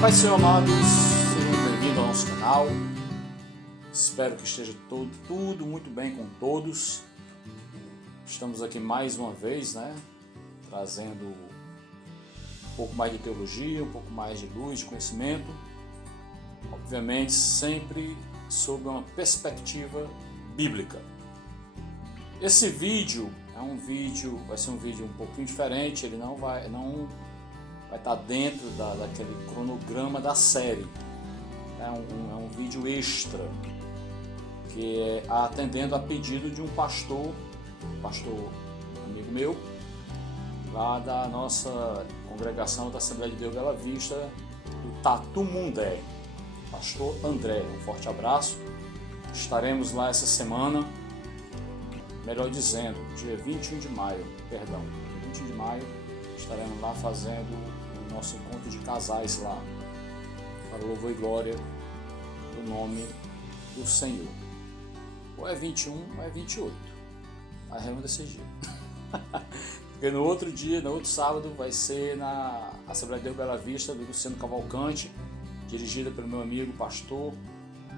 Paz do Senhor, amados, sejam bem-vindos ao nosso canal. Espero que esteja tudo muito bem com todos. Estamos aqui mais uma vez, trazendo um pouco mais de teologia, um pouco mais de luz, de conhecimento. Obviamente, sempre sob uma perspectiva bíblica. Esse vídeo vai ser um vídeo um pouquinho diferente, ele não vai estar dentro daquele cronograma da série. É um vídeo extra, que é atendendo a pedido de um pastor amigo meu, lá da nossa congregação da Assembleia de Deus Bela Vista, do Tatumundé, pastor André. Um forte abraço. Estaremos lá essa semana, melhor dizendo, dia 21 de maio, dia 21 de maio, estaremos lá fazendo o nosso encontro de casais lá, para o louvor e glória do nome do Senhor. Ou é 21 ou é 28, a reunião desse dia. Porque no outro sábado, vai ser na Assembleia de Deus Bela Vista, do Luciano Cavalcante, dirigida pelo meu amigo pastor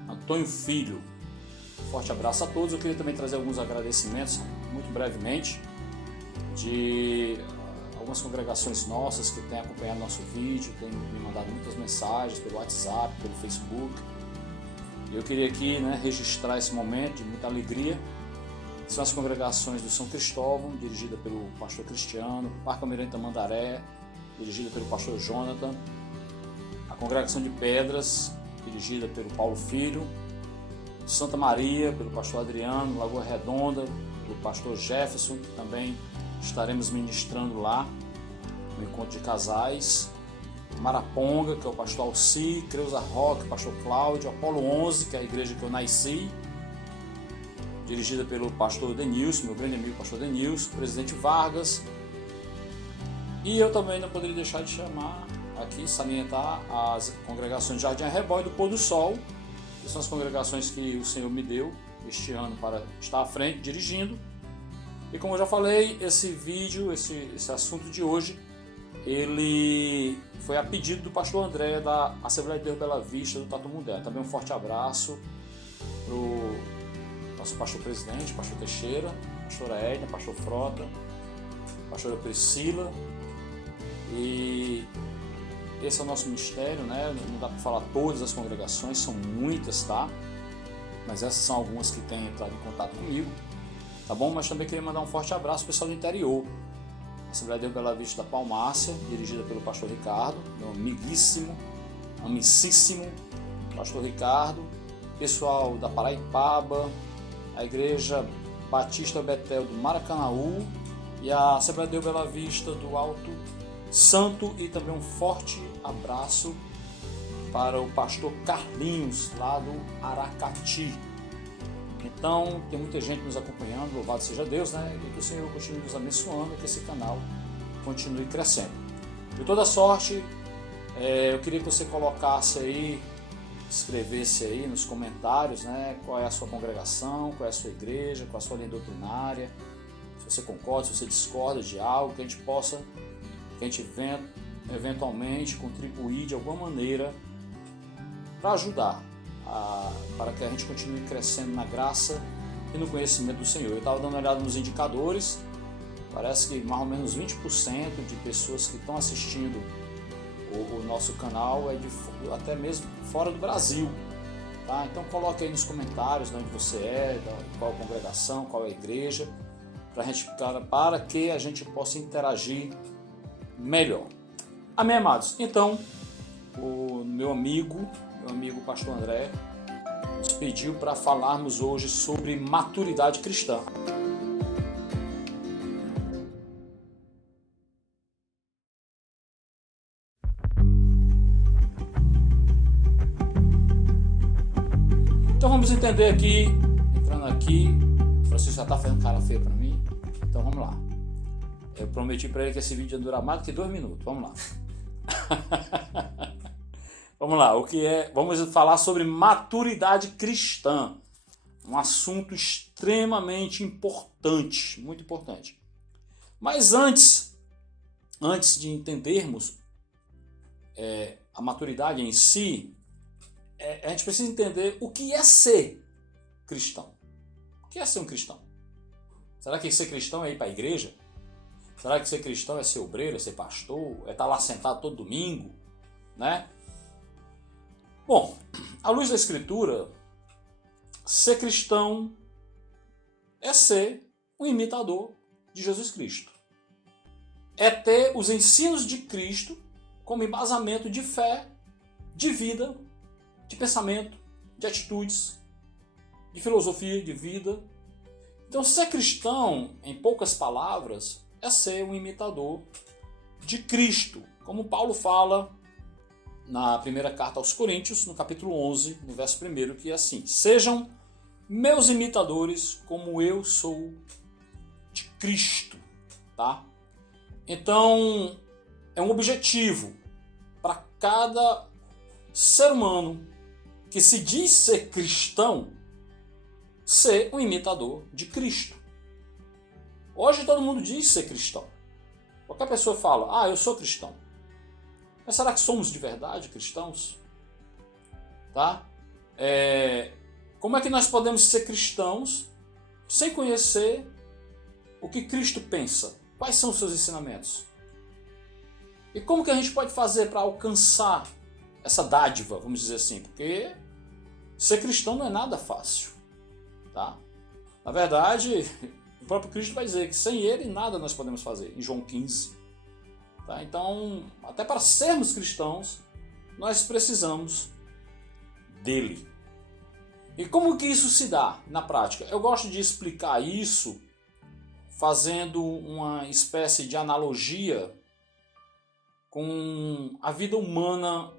Antônio Filho. Forte abraço a todos. Eu queria também trazer alguns agradecimentos, muito brevemente, de algumas congregações nossas que têm acompanhado nosso vídeo, têm me mandado muitas mensagens pelo WhatsApp, pelo Facebook. Eu queria aqui registrar esse momento de muita alegria. São as congregações do São Cristóvão, dirigida pelo pastor Cristiano, Parque Almirante Tamandaré, dirigida pelo pastor Jonathan, a congregação de Pedras, dirigida pelo Paulo Filho, Santa Maria, pelo pastor Adriano, Lagoa Redonda, pelo pastor Jefferson, que também estaremos ministrando lá no encontro de casais, Maraponga, que é o pastor Alci, Creuza Roque, pastor Cláudio, Apolo 11, que é a igreja que eu nasci, dirigida pelo pastor Denilson, meu grande amigo pastor Denilson, presidente Vargas. E eu também não poderia deixar de chamar aqui, salientar as congregações de Jardim Arrebol e do Pôr do Sol, que são as congregações que o Senhor me deu este ano para estar à frente, dirigindo. E como eu já falei, esse vídeo, esse assunto de hoje, ele foi a pedido do pastor André, da Assembleia de Deus Bela Vista, do Tatumundé. Também um forte abraço para o nosso pastor presidente, pastor Teixeira, pastora Edna, pastor Frota, pastora Priscila. E esse é o nosso ministério, Não dá para falar todas as congregações, são muitas, tá? Mas essas são algumas que têm entrado em contato comigo, tá bom? Mas também queria mandar um forte abraço pro pessoal do interior. Assembleia de Deus Bela Vista da Palmácia, dirigida pelo pastor Ricardo, meu amiguíssimo, amicíssimo pastor Ricardo. Pessoal da Paraipaba, a Igreja Batista Betel do Maracanaú e a Assembleia de Deus Bela Vista do Alto Santo. E também um forte abraço para o pastor Carlinhos, lá do Aracati. Então, tem muita gente nos acompanhando, louvado seja Deus, E que o Senhor continue nos abençoando e que esse canal continue crescendo. De toda sorte, eu queria que você colocasse aí, escrevesse aí nos comentários, qual é a sua congregação, qual é a sua igreja, qual é a sua linha doutrinária, se você concorda, se você discorda de algo, que a gente eventualmente contribuir de alguma maneira para ajudar, para que a gente continue crescendo na graça e no conhecimento do Senhor. Eu estava dando uma olhada nos indicadores, parece que mais ou menos 20% de pessoas que estão assistindo o nosso canal é até mesmo fora do Brasil, tá? Então coloque aí nos comentários de onde você é, qual a congregação, qual a igreja, para que a gente possa interagir melhor. Amém, amados? Então, o meu amigo pastor André nos pediu para falarmos hoje sobre maturidade cristã. Então vamos entender aqui, entrando aqui, o Francisco já está fazendo cara feia para mim, então vamos lá. Eu prometi para ele que esse vídeo ia durar mais do que 2 minutos, vamos lá. Vamos lá, vamos falar sobre maturidade cristã, um assunto extremamente importante, muito importante. Mas antes de entendermos a maturidade em si, a gente precisa entender o que é ser cristão. O que é ser um cristão? Será que ser cristão é ir para a igreja? Será que ser cristão é ser obreiro, é ser pastor, é estar lá sentado todo domingo, né? Bom, à luz da Escritura, ser cristão é ser um imitador de Jesus Cristo. É ter os ensinos de Cristo como embasamento de fé, de vida, de pensamento, de atitudes, de filosofia de vida. Então, ser cristão, em poucas palavras, é ser um imitador de Cristo, como Paulo fala na primeira carta aos Coríntios, no capítulo 11, no verso 1, que é assim: sejam meus imitadores como eu sou de Cristo, tá? Então, é um objetivo para cada ser humano que se diz ser cristão, ser um imitador de Cristo. Hoje todo mundo diz ser cristão. Qualquer pessoa fala, eu sou cristão. Mas será que somos de verdade cristãos? Tá? Como é que nós podemos ser cristãos sem conhecer o que Cristo pensa? Quais são os seus ensinamentos? E como que a gente pode fazer para alcançar essa dádiva, vamos dizer assim? Porque ser cristão não é nada fácil. Tá? Na verdade, o próprio Cristo vai dizer que sem Ele nada nós podemos fazer, em João 15. Tá? Então, até para sermos cristãos, nós precisamos dele. E como que isso se dá na prática? Eu gosto de explicar isso fazendo uma espécie de analogia com a vida humana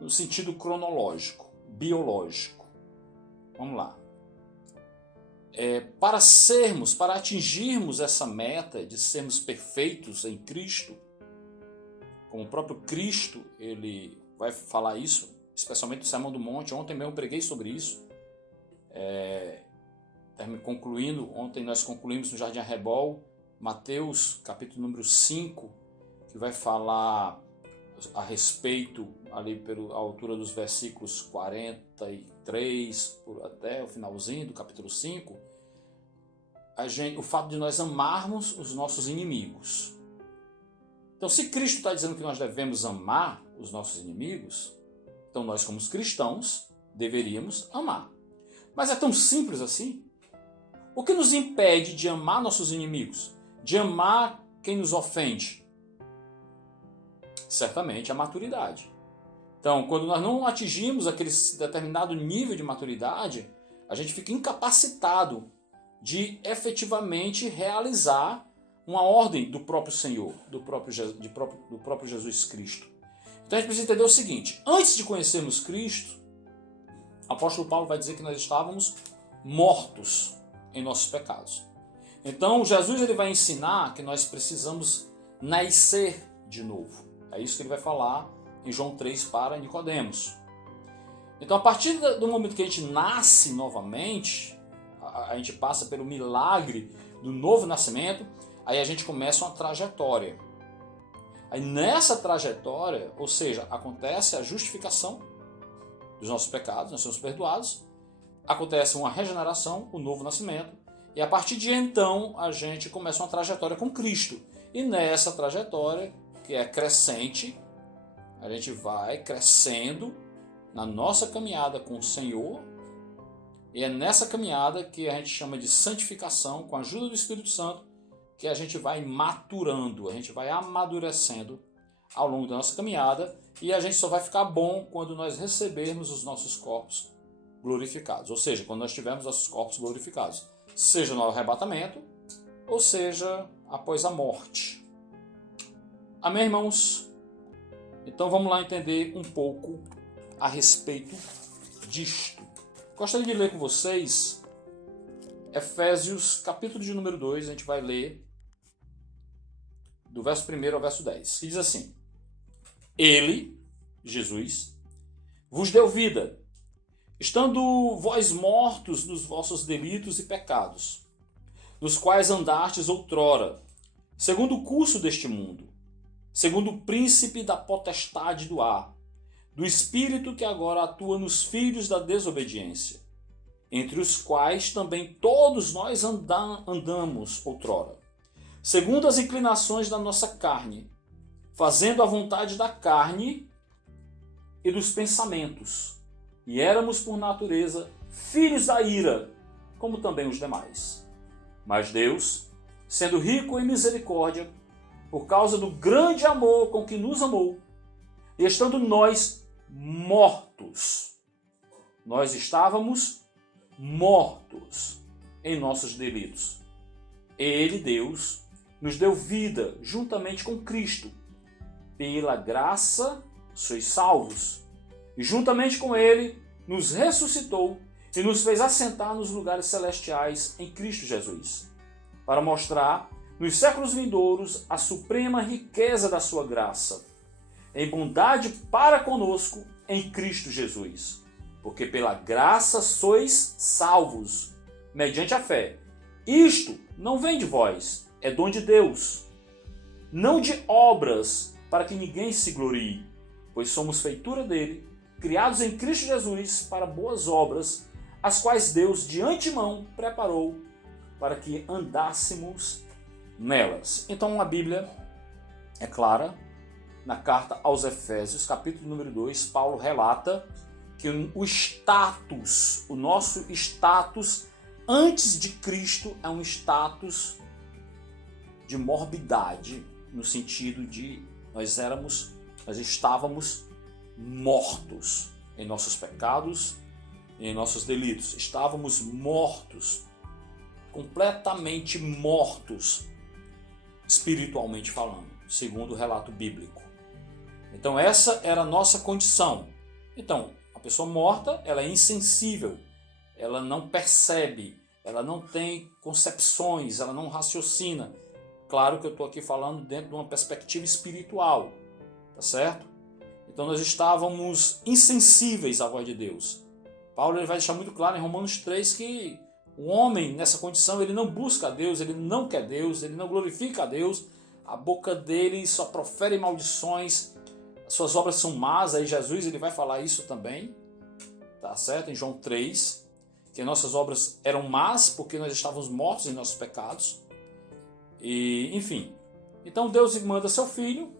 no sentido cronológico, biológico. Vamos lá. Para atingirmos essa meta de sermos perfeitos em Cristo, como o próprio Cristo, ele vai falar isso, especialmente no Sermão do Monte. Ontem mesmo eu preguei sobre isso. Ontem nós concluímos no Jardim Arrebol, Mateus, capítulo número 5, que vai falar a respeito, ali pela altura dos versículos 43 até o finalzinho do capítulo 5, o fato de nós amarmos os nossos inimigos. Então, se Cristo está dizendo que nós devemos amar os nossos inimigos, então nós, como cristãos, deveríamos amar. Mas é tão simples assim? O que nos impede de amar nossos inimigos? De amar quem nos ofende? Certamente a maturidade. Então, quando nós não atingimos aquele determinado nível de maturidade, a gente fica incapacitado de efetivamente realizar uma ordem do próprio Senhor, do próprio Jesus Cristo. Então a gente precisa entender o seguinte: antes de conhecermos Cristo, o apóstolo Paulo vai dizer que nós estávamos mortos em nossos pecados. Então Jesus ele vai ensinar que nós precisamos nascer de novo. É isso que ele vai falar em João 3 para Nicodemos. Então, a partir do momento que a gente nasce novamente, a gente passa pelo milagre do novo nascimento, aí a gente começa uma trajetória. Aí nessa trajetória, ou seja, acontece a justificação dos nossos pecados, nós somos perdoados, acontece uma regeneração, o novo nascimento, e a partir de então a gente começa uma trajetória com Cristo. E nessa trajetória, que é crescente, a gente vai crescendo na nossa caminhada com o Senhor, e é nessa caminhada que a gente chama de santificação, com a ajuda do Espírito Santo, que a gente vai maturando, a gente vai amadurecendo ao longo da nossa caminhada, e a gente só vai ficar bom quando nós recebermos os nossos corpos glorificados, ou seja, quando nós tivermos nossos corpos glorificados, seja no arrebatamento, ou seja após a morte. Amém, irmãos? Então vamos lá entender um pouco a respeito disto. Gostaria de ler com vocês Efésios, capítulo de número 2, a gente vai ler do verso 1 ao verso 10, que diz assim: Ele, Jesus, vos deu vida, estando vós mortos nos vossos delitos e pecados, nos quais andastes outrora, segundo o curso deste mundo, segundo o príncipe da potestade do ar, do espírito que agora atua nos filhos da desobediência, entre os quais também todos nós andamos outrora, segundo as inclinações da nossa carne, fazendo a vontade da carne e dos pensamentos, e éramos por natureza filhos da ira, como também os demais. Mas Deus, sendo rico em misericórdia, por causa do grande amor com que nos amou, e estando nós mortos, nós estávamos mortos em nossos delitos. Ele, Deus, nos deu vida juntamente com Cristo. Pela graça sois salvos. E juntamente com Ele nos ressuscitou e nos fez assentar nos lugares celestiais em Cristo Jesus, para mostrar nos séculos vindouros a suprema riqueza da sua graça, em bondade para conosco em Cristo Jesus. Porque pela graça sois salvos, mediante a fé. Isto não vem de vós, é dom de Deus, não de obras, para que ninguém se glorie, pois somos feitura dele, criados em Cristo Jesus para boas obras, as quais Deus de antemão preparou para que andássemos nelas. Então a Bíblia é clara. Na carta aos Efésios, capítulo número 2, Paulo relata que o status, o nosso status antes de Cristo é um status de morbidade, no sentido de nós estávamos mortos em nossos pecados e em nossos delitos. Estávamos mortos, completamente mortos, espiritualmente falando, segundo o relato bíblico. Então essa era a nossa condição. Então, a pessoa morta, ela é insensível, ela não percebe, ela não tem concepções, ela não raciocina. Claro que eu estou aqui falando dentro de uma perspectiva espiritual, tá certo? Então nós estávamos insensíveis à voz de Deus. Paulo ele vai deixar muito claro em Romanos 3 que o homem nessa condição, ele não busca a Deus, ele não quer Deus, ele não glorifica a Deus, a boca dele só profere maldições, as suas obras são más. Aí Jesus ele vai falar isso também, tá certo? Em João 3, que nossas obras eram más porque nós estávamos mortos em nossos pecados. E, enfim, então Deus manda seu Filho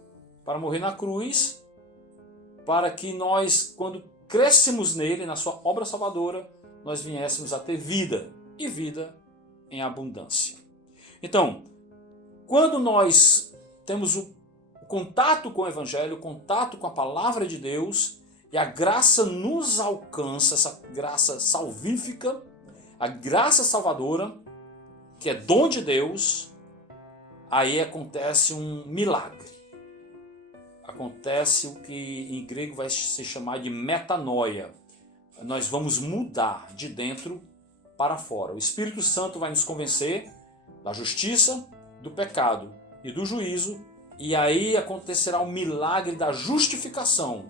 para morrer na cruz, para que nós, quando crescemos nele, na sua obra salvadora, nós viéssemos a ter vida, e vida em abundância. Então, quando nós temos o contato com o Evangelho, o contato com a palavra de Deus, e a graça nos alcança, essa graça salvífica, a graça salvadora, que é dom de Deus, aí acontece um milagre. Acontece o que em grego vai se chamar de metanoia. Nós vamos mudar de dentro para fora. O Espírito Santo vai nos convencer da justiça, do pecado e do juízo, e aí acontecerá o milagre da justificação.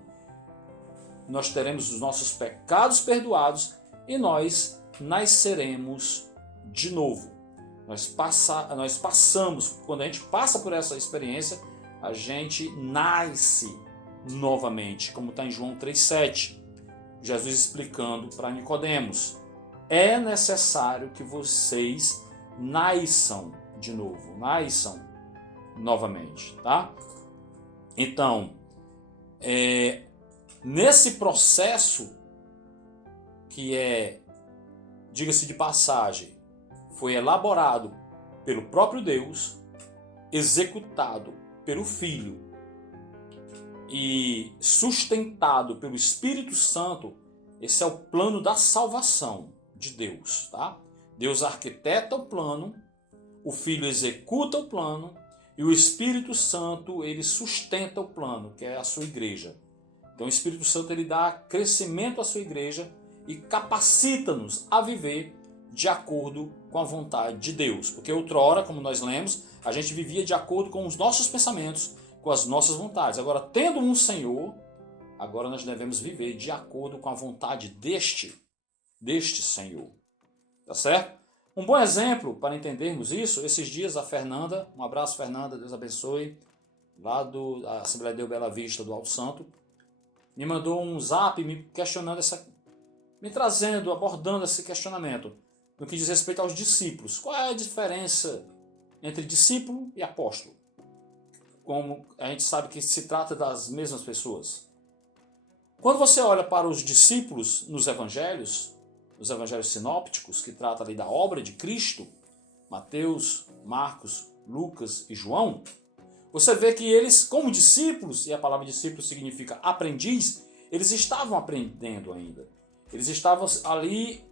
Nós teremos os nossos pecados perdoados e nós nasceremos de novo. Nós passamos, quando a gente passa por essa experiência, a gente nasce novamente, como está em João 3,7. Jesus explicando para Nicodemos: é necessário que vocês nasçam de novo, nasçam novamente, tá? Então, nesse processo que diga-se de passagem, foi elaborado pelo próprio Deus, executado pelo Filho e sustentado pelo Espírito Santo, esse é o plano da salvação de Deus, tá? Deus arquiteta o plano, o Filho executa o plano e o Espírito Santo ele sustenta o plano, que é a sua igreja. Então o Espírito Santo ele dá crescimento à sua igreja e capacita-nos a viver de acordo com a vontade de Deus. Porque outrora, como nós lemos, a gente vivia de acordo com os nossos pensamentos, com as nossas vontades. Agora, tendo um Senhor, agora nós devemos viver de acordo com a vontade deste Senhor. Tá certo? Um bom exemplo para entendermos isso, esses dias a Fernanda, um abraço Fernanda, Deus abençoe, lá da Assembleia de Bela Vista do Alto Santo, me mandou um zap me questionando me trazendo, abordando esse questionamento no que diz respeito aos discípulos. Qual é a diferença entre discípulo e apóstolo? Como a gente sabe que se trata das mesmas pessoas. Quando você olha para os discípulos nos evangelhos sinópticos, que trata ali da obra de Cristo, Mateus, Marcos, Lucas e João, você vê que eles, como discípulos, e a palavra discípulo significa aprendiz, eles estavam aprendendo ainda. Eles estavam ali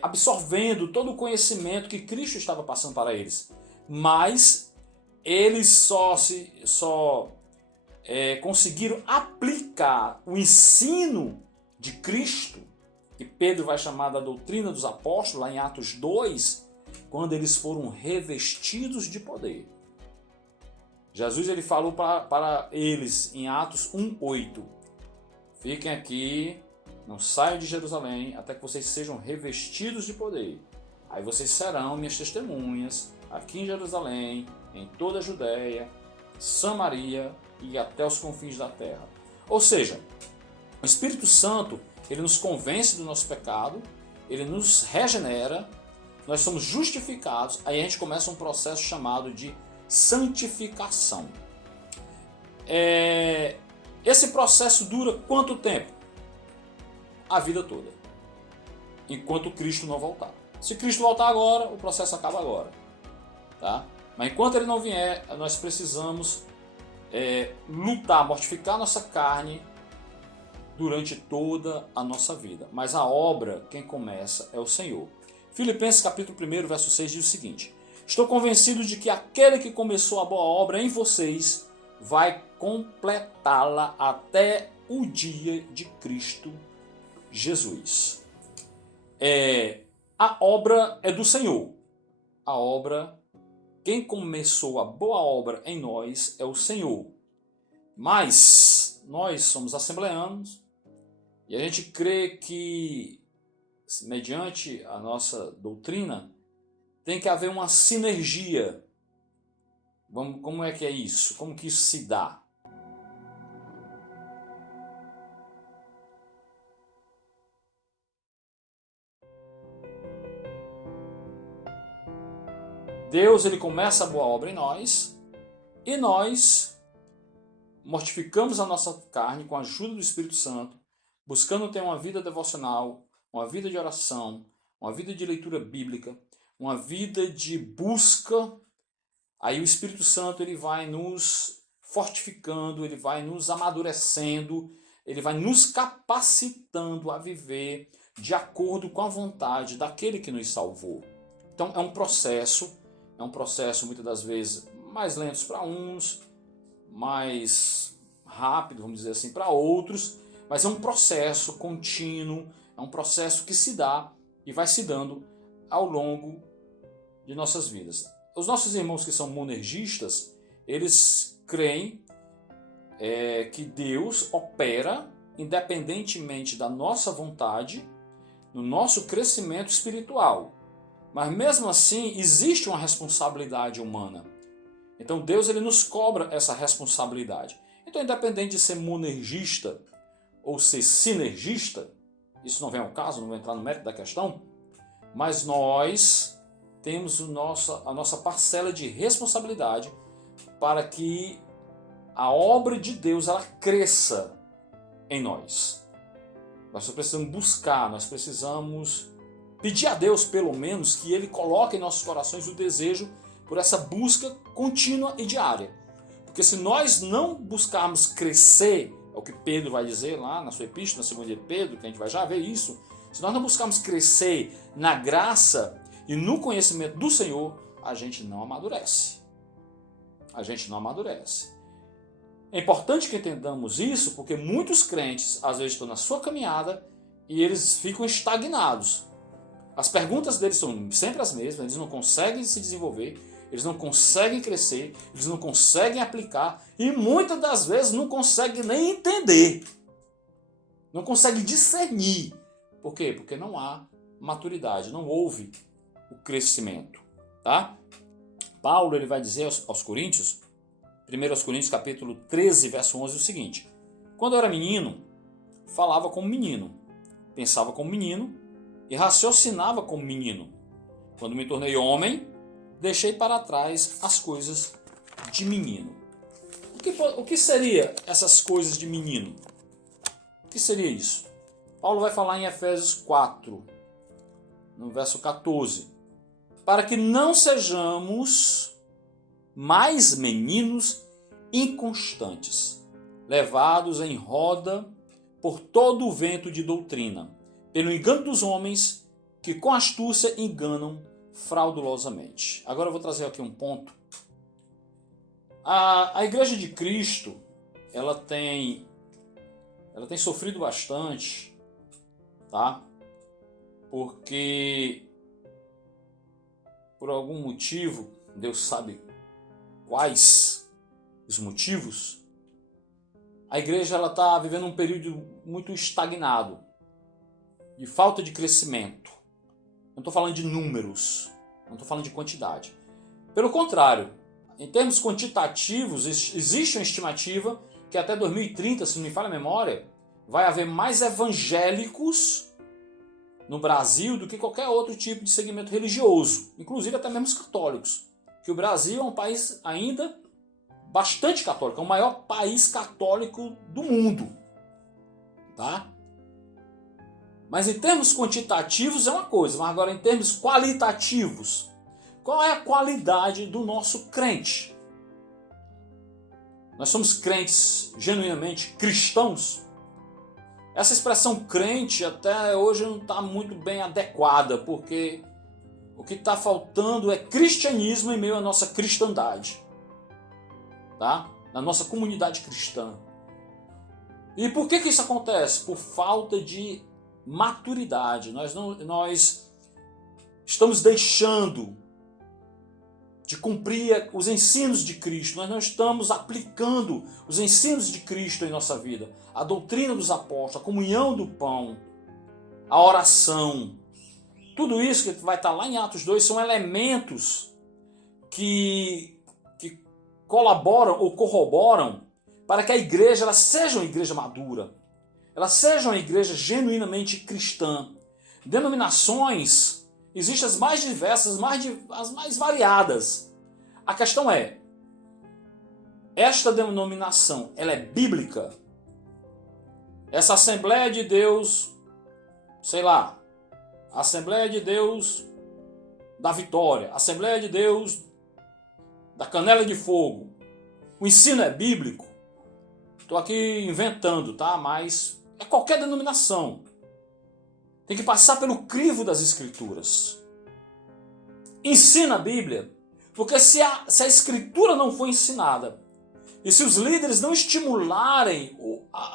absorvendo todo o conhecimento que Cristo estava passando para eles. Mas eles só conseguiram aplicar o ensino de Cristo, que Pedro vai chamar da doutrina dos apóstolos, lá em Atos 2, quando eles foram revestidos de poder. Jesus ele falou para eles em Atos 1:8: fiquem aqui, não saiam de Jerusalém, até que vocês sejam revestidos de poder. Aí vocês serão minhas testemunhas, aqui em Jerusalém, em toda a Judéia, Samaria e até os confins da terra. Ou seja, o Espírito Santo, ele nos convence do nosso pecado, ele nos regenera, nós somos justificados, aí a gente começa um processo chamado de santificação. Esse processo dura quanto tempo? A vida toda, enquanto Cristo não voltar. Se Cristo voltar agora, o processo acaba agora, tá? Mas enquanto ele não vier, nós precisamos lutar, mortificar nossa carne durante toda a nossa vida. Mas a obra, quem começa é o Senhor. Filipenses capítulo 1, verso 6 diz o seguinte: estou convencido de que aquele que começou a boa obra em vocês vai completá-la até o dia de Cristo Jesus. A obra é do Senhor. A obra, quem começou a boa obra em nós é o Senhor. Mas nós somos assembleanos e a gente crê que, mediante a nossa doutrina, tem que haver uma sinergia. Como é que é isso? Como que isso se dá? Deus ele começa a boa obra em nós e nós mortificamos a nossa carne com a ajuda do Espírito Santo, buscando ter uma vida devocional, uma vida de oração, uma vida de leitura bíblica, uma vida de busca. Aí o Espírito Santo ele vai nos fortificando, ele vai nos amadurecendo, ele vai nos capacitando a viver de acordo com a vontade daquele que nos salvou. Então é um processo muitas das vezes mais lento para uns, mais rápido, vamos dizer assim, para outros, mas é um processo contínuo, é um processo que se dá e vai se dando ao longo de nossas vidas. Os nossos irmãos que são monergistas, eles creem que Deus opera independentemente da nossa vontade, no nosso crescimento espiritual. Mas mesmo assim, existe uma responsabilidade humana. Então Deus ele nos cobra essa responsabilidade. Então, independente de ser monergista ou ser sinergista, isso não vem ao caso, não vou entrar no mérito da questão, mas nós temos a nossa parcela de responsabilidade para que a obra de Deus ela cresça em nós. Nós precisamos buscar, nós precisamos pedir a Deus, pelo menos, que Ele coloque em nossos corações o desejo por essa busca contínua e diária. Porque se nós não buscarmos crescer, é o que Pedro vai dizer lá na sua epístola, na segunda de Pedro, que a gente vai já ver isso, se nós não buscarmos crescer na graça e no conhecimento do Senhor, a gente não amadurece. A gente não amadurece. É importante que entendamos isso, porque muitos crentes, às vezes, estão na sua caminhada e eles ficam estagnados. As perguntas deles são sempre as mesmas, eles não conseguem se desenvolver, eles não conseguem crescer, eles não conseguem aplicar e muitas das vezes não conseguem nem entender. Não conseguem discernir. Por quê? Porque não há maturidade, não houve o crescimento. Tá? Paulo ele vai dizer aos Coríntios, 1 Coríntios capítulo 13, verso 11, o seguinte: quando eu era menino, falava como menino, pensava como menino e raciocinava como menino. Quando me tornei homem, deixei para trás as coisas de menino. O que seria essas coisas de menino? O que seria isso? Paulo vai falar em Efésios 4, no verso 14. Para que não sejamos mais meninos inconstantes, levados em roda por todo o vento de doutrina, pelo engano dos homens que com astúcia enganam fraudulosamente. Agora eu vou trazer aqui um ponto. A Igreja de Cristo, ela tem sofrido bastante, tá? Porque por algum motivo, Deus sabe quais os motivos, a igreja está vivendo um período muito estagnado, de falta de crescimento. Não estou falando de números, não estou falando de quantidade. Pelo contrário, em termos quantitativos, existe uma estimativa que até 2030, se não me falha a memória, vai haver mais evangélicos no Brasil do que qualquer outro tipo de segmento religioso, inclusive até mesmo os católicos. Que o Brasil é um país ainda bastante católico, é o maior país católico do mundo, tá? Mas em termos quantitativos é uma coisa, mas agora em termos qualitativos, qual é a qualidade do nosso crente? Nós somos crentes genuinamente cristãos? Essa expressão crente até hoje não está muito bem adequada, porque o que está faltando é cristianismo em meio à nossa cristandade, tá? Na nossa comunidade cristã. E por que isso acontece? Por falta de maturidade. Nós estamos deixando de cumprir os ensinos de Cristo. Nós não estamos aplicando os ensinos de Cristo em nossa vida. A doutrina dos apóstolos, a comunhão do pão, a oração. Tudo isso que vai estar lá em Atos 2 são elementos que colaboram ou corroboram para que a igreja ela seja uma igreja madura. Ela seja uma igreja genuinamente cristã. Denominações existem as mais diversas, as mais variadas. A questão é, esta denominação, ela é bíblica? Essa Assembleia de Deus, sei lá, Assembleia de Deus da Vitória, Assembleia de Deus da Canela de Fogo, o ensino é bíblico? Estou aqui inventando, tá? Mas é qualquer denominação. Tem que passar pelo crivo das Escrituras. Ensina a Bíblia, porque se a Escritura não for ensinada, e se os líderes não estimularem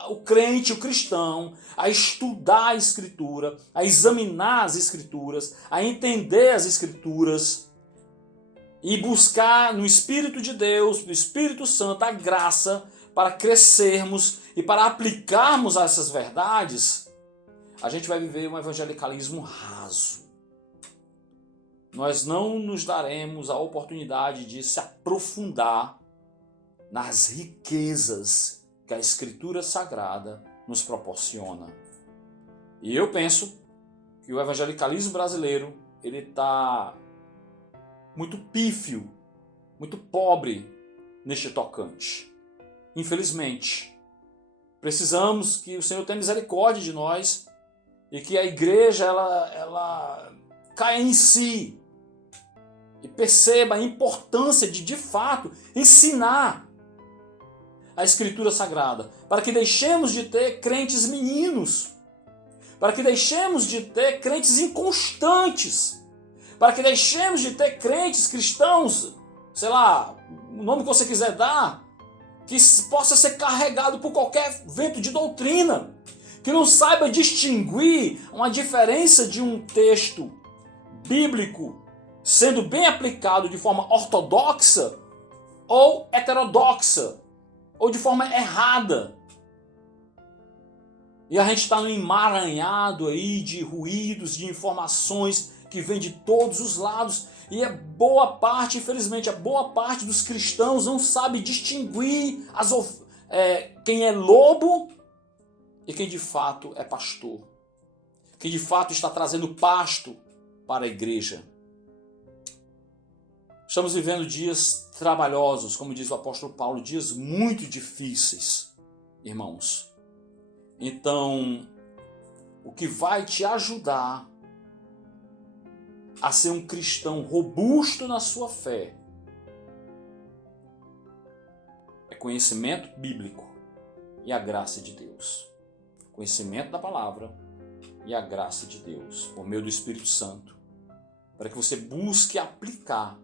o crente, o cristão, a estudar a Escritura, a examinar as Escrituras, a entender as Escrituras, e buscar no Espírito de Deus, no Espírito Santo, a graça para crescermos e para aplicarmos essas verdades, a gente vai viver um evangelicalismo raso. Nós não nos daremos a oportunidade de se aprofundar nas riquezas que a Escritura Sagrada nos proporciona. E eu penso que o evangelicalismo brasileiro ele está muito pífio, muito pobre neste tocante. Infelizmente, precisamos que o Senhor tenha misericórdia de nós e que a igreja ela caia em si e perceba a importância de fato, ensinar a Escritura Sagrada, para que deixemos de ter crentes meninos, para que deixemos de ter crentes inconstantes, para que deixemos de ter crentes cristãos, sei lá, o nome que você quiser dar, que possa ser carregado por qualquer vento de doutrina, que não saiba distinguir uma diferença de um texto bíblico sendo bem aplicado de forma ortodoxa ou heterodoxa, ou de forma errada. E a gente está no emaranhado aí de ruídos, de informações que vêm de todos os lados, E a boa parte, infelizmente, a boa parte dos cristãos não sabe distinguir quem é lobo e quem de fato é pastor. Quem de fato está trazendo pasto para a igreja. Estamos vivendo dias trabalhosos, como diz o apóstolo Paulo, dias muito difíceis, irmãos. Então, o que vai te ajudar a ser um cristão robusto na sua fé é conhecimento bíblico e a graça de Deus. Conhecimento da palavra e a graça de Deus, por meio do Espírito Santo, para que você busque aplicar.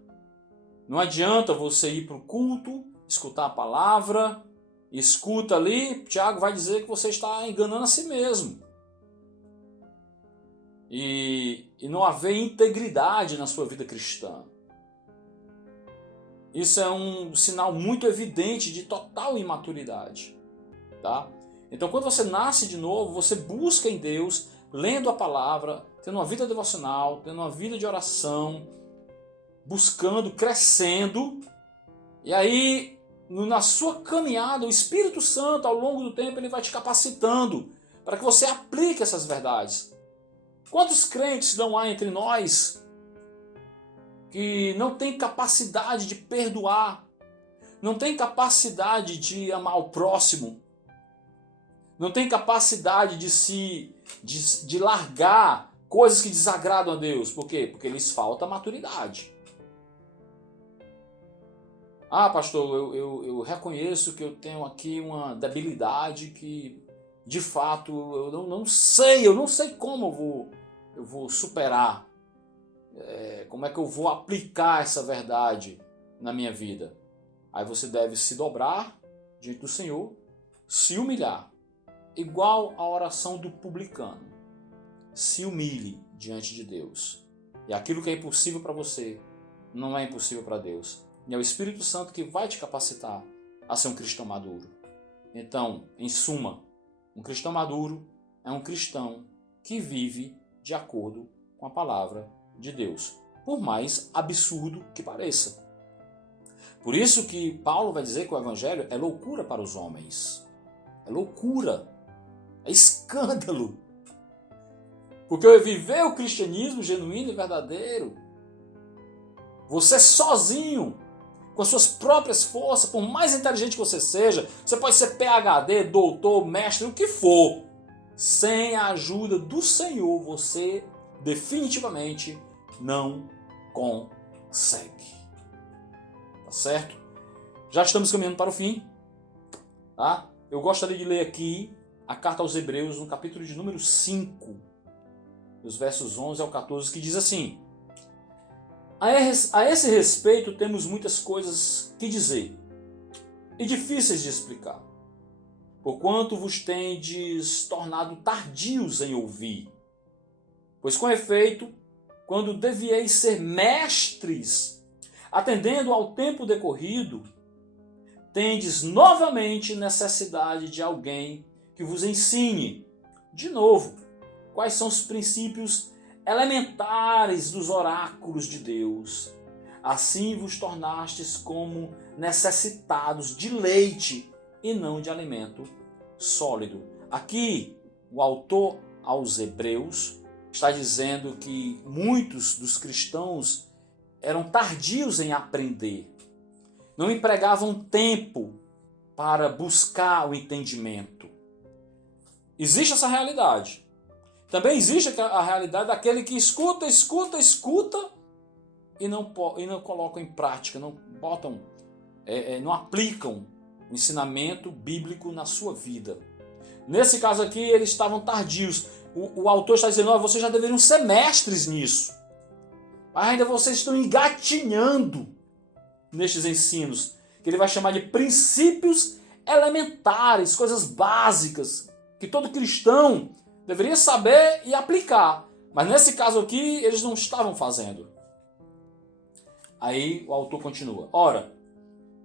Não adianta você ir para o culto, escutar a palavra, escuta ali, Tiago vai dizer que você está enganando a si mesmo. E não haver integridade na sua vida cristã. Isso é um sinal muito evidente de total imaturidade. Tá? Então, quando você nasce de novo, você busca em Deus, lendo a palavra, tendo uma vida devocional, tendo uma vida de oração, buscando, crescendo. E aí, na sua caminhada, o Espírito Santo, ao longo do tempo, ele vai te capacitando para que você aplique essas verdades. Quantos crentes não há entre nós que não tem capacidade de perdoar, não tem capacidade de amar o próximo, não tem capacidade de largar coisas que desagradam a Deus? Por quê? Porque lhes falta maturidade. Ah, pastor, eu reconheço que eu tenho aqui uma debilidade que, de fato, eu não sei como eu vou superar. Como é que eu vou aplicar essa verdade na minha vida? Aí você deve se dobrar diante do Senhor, se humilhar, igual a oração do publicano. Se humilhe diante de Deus. E aquilo que é impossível para você, não é impossível para Deus. E é o Espírito Santo que vai te capacitar a ser um cristão maduro. Então, em suma, um cristão maduro é um cristão que vive de acordo com a palavra de Deus, por mais absurdo que pareça. Por isso que Paulo vai dizer que o Evangelho é loucura para os homens. É loucura, é escândalo. Porque viver o cristianismo genuíno e verdadeiro, você sozinho, com as suas próprias forças, por mais inteligente que você seja, você pode ser PhD, doutor, mestre, o que for, sem a ajuda do Senhor, você definitivamente não consegue. Tá certo? Já estamos caminhando para o fim. Tá? Eu gostaria de ler aqui a carta aos Hebreus, no capítulo de número 5, dos versos 11 ao 14, que diz assim: A esse respeito temos muitas coisas que dizer, e difíceis de explicar, porquanto vos tendes tornado tardios em ouvir. Pois com efeito, quando devieis ser mestres, atendendo ao tempo decorrido, tendes novamente necessidade de alguém que vos ensine, de novo, quais são os princípios elementares dos oráculos de Deus. Assim vos tornastes como necessitados de leite e não de alimento sólido. Aqui, o autor aos Hebreus está dizendo que muitos dos cristãos eram tardios em aprender. Não empregavam tempo para buscar o entendimento. Existe essa realidade. Também existe a realidade daquele que escuta e não colocam em prática, não aplicam o ensinamento bíblico na sua vida. Nesse caso aqui, eles estavam tardios. O autor está dizendo: vocês já deveriam ser mestres nisso. Mas ainda vocês estão engatinhando nestes ensinos, que ele vai chamar de princípios elementares, coisas básicas, que todo cristão deveria saber e aplicar. Mas nesse caso aqui, eles não estavam fazendo. Aí o autor continua: ora,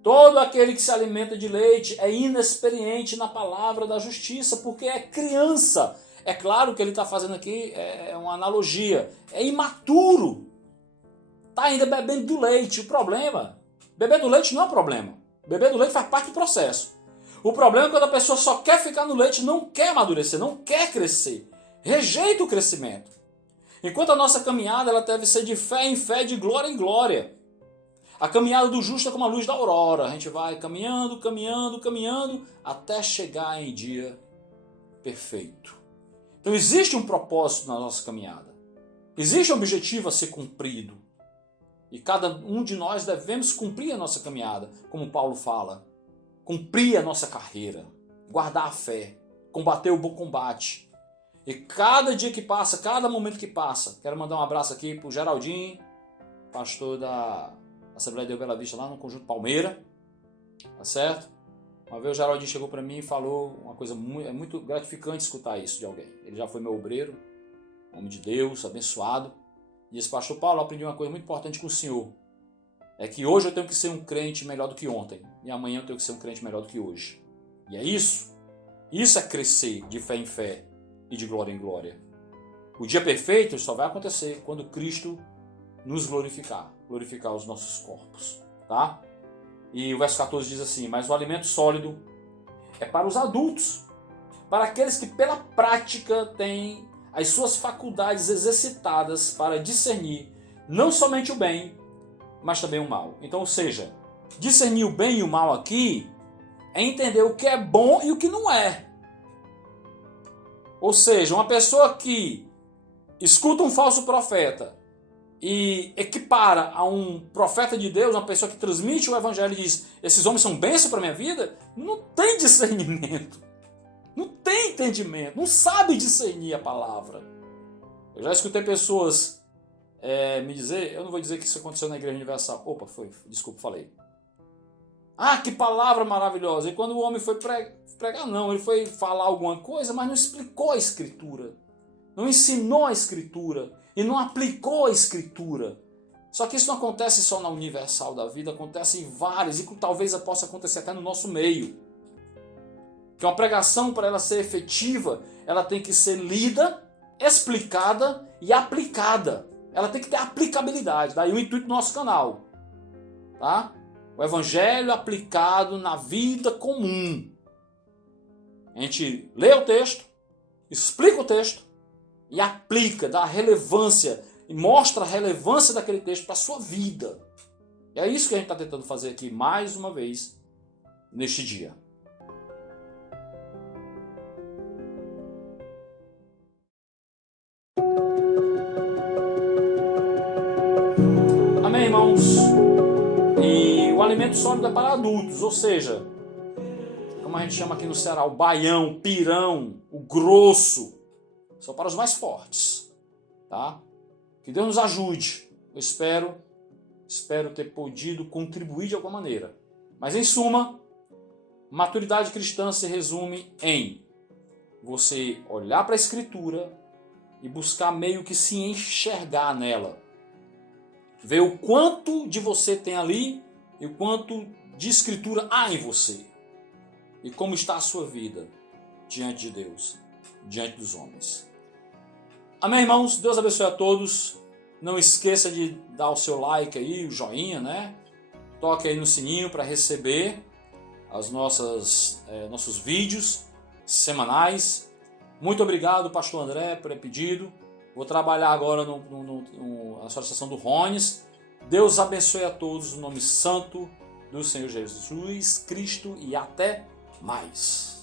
todo aquele que se alimenta de leite é inexperiente na palavra da justiça, porque é criança. É claro que ele está fazendo aqui uma analogia. É imaturo. está ainda bebendo do leite. O problema, beber do leite não é um problema. Beber do leite faz parte do processo. O problema é quando a pessoa só quer ficar no leite, não quer amadurecer, não quer crescer. Rejeita o crescimento. Enquanto a nossa caminhada ela deve ser de fé em fé, de glória em glória. A caminhada do justo é como a luz da aurora. A gente vai caminhando, caminhando, caminhando, até chegar em dia perfeito. Então existe um propósito na nossa caminhada. Existe um objetivo a ser cumprido. E cada um de nós devemos cumprir a nossa caminhada, como Paulo fala. Cumprir a nossa carreira, guardar a fé, combater o bom combate. E cada dia que passa, cada momento que passa, quero mandar um abraço aqui para o Geraldinho, pastor da Assembleia de Bela Vista lá no Conjunto Palmeira, tá certo? Uma vez o Geraldinho chegou para mim e falou uma coisa muito gratificante escutar isso de alguém. Ele já foi meu obreiro, homem de Deus, abençoado. E disse, pastor Paulo, eu aprendi uma coisa muito importante com o senhor. É que hoje eu tenho que ser um crente melhor do que ontem. E amanhã eu tenho que ser um crente melhor do que hoje. E é isso. Isso é crescer de fé em fé e de glória em glória. O dia perfeito só vai acontecer quando Cristo nos glorificar. Glorificar os nossos corpos. Tá? E o verso 14 diz assim, mas o alimento sólido é para os adultos. Para aqueles que pela prática têm as suas faculdades exercitadas para discernir não somente o bem, mas também o mal. Então, ou seja, discernir o bem e o mal aqui é entender o que é bom e o que não é. Ou seja, uma pessoa que escuta um falso profeta e equipara a um profeta de Deus, uma pessoa que transmite o evangelho e diz, esses homens são bênção para a minha vida, não tem discernimento, não tem entendimento, não sabe discernir a palavra. Eu já escutei pessoas me dizer, eu não vou dizer que isso aconteceu na Igreja Universal. Opa, desculpa, falei. Ah, que palavra maravilhosa. E quando o homem foi pregar, não, ele foi falar alguma coisa, mas não explicou a Escritura. Não ensinou a Escritura e não aplicou a Escritura. Só que isso não acontece só na Universal da vida, acontece em várias, e talvez possa acontecer até no nosso meio. Que uma pregação, para ela ser efetiva, ela tem que ser lida, explicada e aplicada. Ela tem que ter aplicabilidade, daí o intuito do nosso canal. Tá? O evangelho aplicado na vida comum. A gente lê o texto, explica o texto e aplica, dá relevância e mostra a relevância daquele texto para a sua vida. E é isso que a gente está tentando fazer aqui mais uma vez neste dia. Amém, irmãos? E o alimento sólido é para adultos, ou seja, como a gente chama aqui no Ceará, o baião, o pirão, o grosso, são para os mais fortes, tá? Que Deus nos ajude. Eu espero ter podido contribuir de alguma maneira. Mas em suma, maturidade cristã se resume em você olhar para a Escritura e buscar meio que se enxergar nela. Ver o quanto de você tem ali e o quanto de Escritura há em você. E como está a sua vida diante de Deus, diante dos homens. Amém, irmãos? Deus abençoe a todos. Não esqueça de dar o seu like aí, o joinha, né? Toque aí no sininho para receber as nossos vídeos semanais. Muito obrigado, pastor André, por ter pedido. Vou trabalhar agora na associação do Rones. Deus abençoe a todos no nome santo do Senhor Jesus Cristo e até mais.